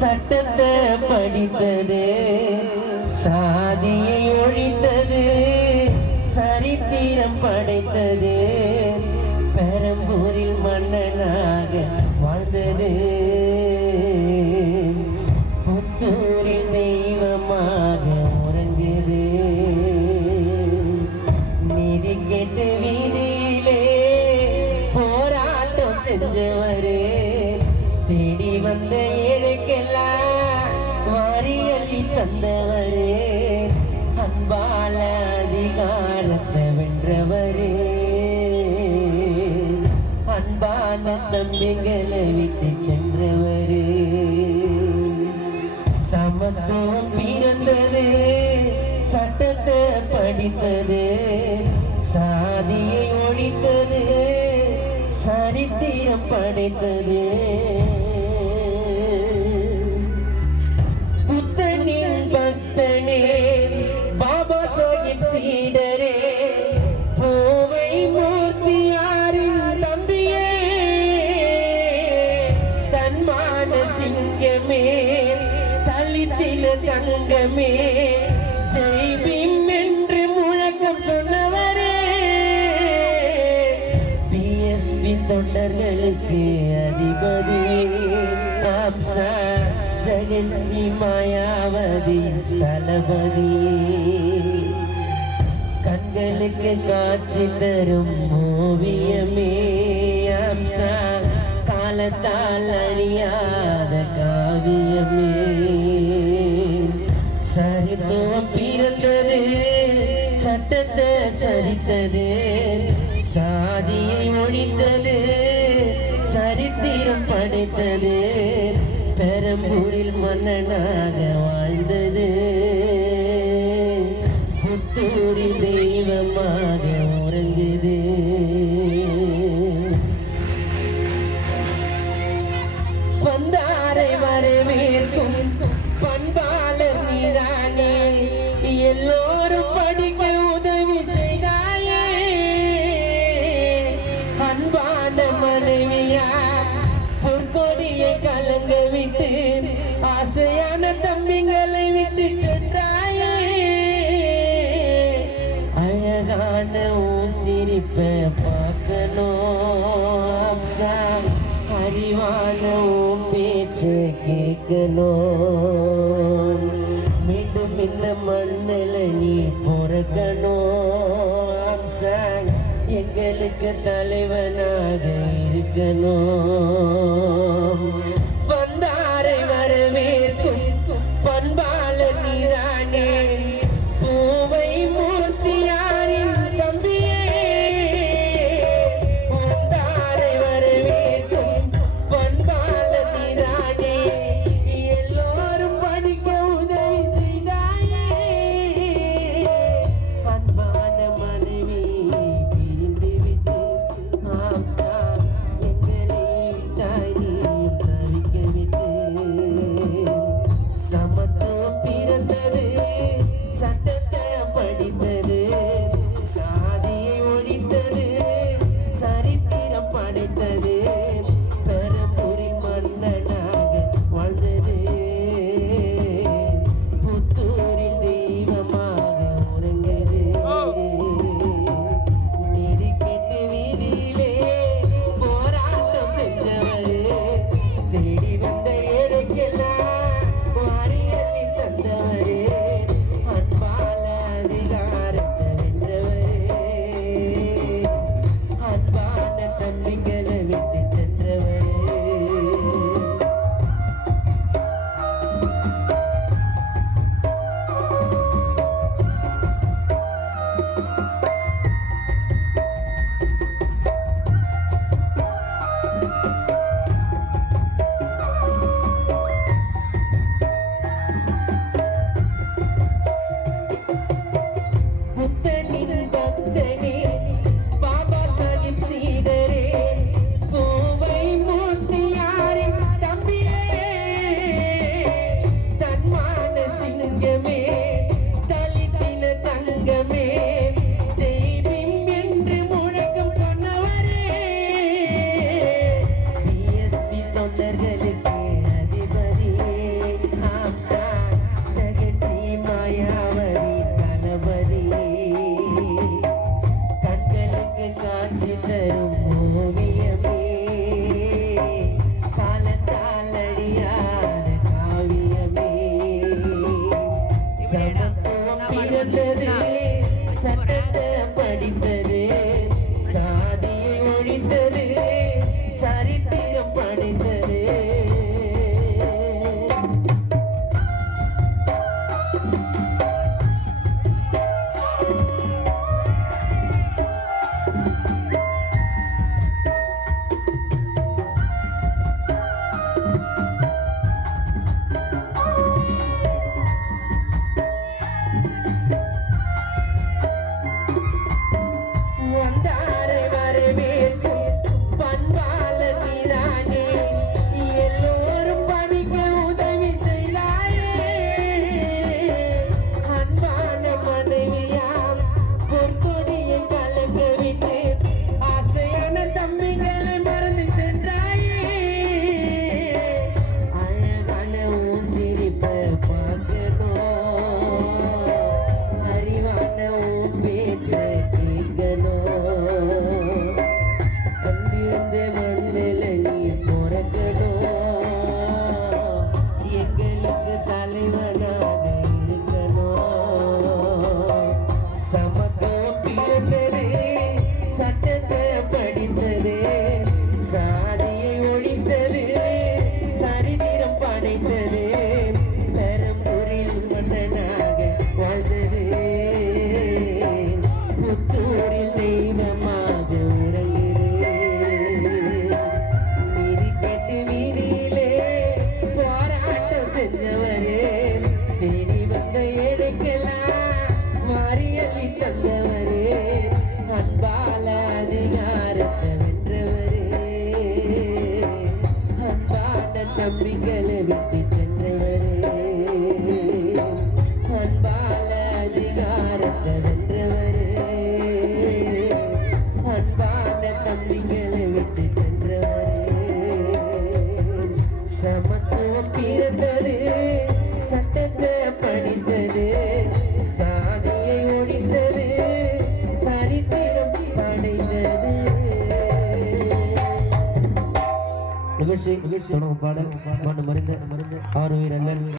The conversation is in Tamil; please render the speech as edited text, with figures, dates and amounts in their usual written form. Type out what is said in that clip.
சட்டத்தை படித்தது, சாதியை ஒழித்தது, சரித்திரம் படைத்தது, பெரம்பூரில் மன்னனாக வாழ்ந்தது, புத்தூரில் தெய்வமாக உறங்குது, நீதி கெட்டு வீதியிலே போராட்டம் செஞ்சவரே, தேடி வந்த ஏழைக்கெல்லாம் வாரி அள்ளி தந்தவரே, அன்பால அதிகாரத்தை வென்றவரே, அன்பான தம்பிகளை விட்டு சென்றவரே, சமத்துவம் பிறந்தது, சட்டத்தை படித்தது, சாதியை ஒழித்தது, சரித்திரம் படைத்தது, புத்தனின் பக்தனே, பாபா சாஹிப் சீடரே, பூவை மூர்த்தியாரின் தம்பியே, தன்மான சிங்கமே, தலித்தில தங்கமே, ஜெய் பீம் என்று முழக்கம் சொன்னவரே, தொண்டர்களுக்கு அதிபதி, ஜெகஸ்ரீ மாயாவதி தளபதி, கண்களுக்கு காட்சி தரும் ஓவியமே, காலத்தால் அழியாத காவியமே, சரித்துவம் பிறந்தது, சட்டத்தை சரித்தது, சாதியை ஒழித்தது, சரித்திரம் படைத்தது, பெரம்பூரில் மன்னனாக வாழ்ந்தது, புத்தூரில் தெய்வமாக உறங்குது, வந்தாரை வரவேற்கும் பண்பாளர் நீதானே, எல்லோரும் படிக்க உதவி செய்தாயே, அன்பான மனைவியா பொற்கொடியை கலங்க விட்டு, ஆசையான தம்பிங்களை விட்டு சென்றாயே, அழகான சிரிப்பை பார்க்கணும், அறிவான பேச்சு கேட்கணும், மீண்டும் இந்த மண்ணில் நீ பொறக்கணும், எங்களுக்கு தலைவனாக இருக்கணும், வந்தாரை வரவேற்கும் பண்பாளர் நீதானே, பூவை மூர்த்தியாரின் தம்பியே, வந்தாரை வரவேற்கும் பண்பாளர் நீதானே, எல்லோரும் படிக்க உதவி செய்தாயே, அன்பான மனைவி சமத்துவம் பிறந்தது, சட்டத்தை படித்தது, சாதியை ஒழித்தது, சரித்திரம் படைத்தது, பெரம்பூரின் மன்னனாக வாழ்ந்தது, புத்தூரில் தெய்வமாக உறங்குது, நீதி கெட்டு வீதியிலே போராட்டம் செஞ்சவரே, தேடி வந்த ஏழைக்கெல்லாம் வாரி அள்ளி தந்தவரே, அன்பால தம்பிகளை விட்டு சென்றவரே அன்பால அதிகாரத்தை வென்றவரே அன்பான தம்பிகளை விட்டு சென்றவரே சமத்துவம் பிறந்தது சட்டத்தை படித்தது சாதியை ஒழித்தது சரித்திரம் படைத்தது நிகழ்ச்சி தொடங்கும் பாடல் மருந்து ஆறு உயிர் அல்ல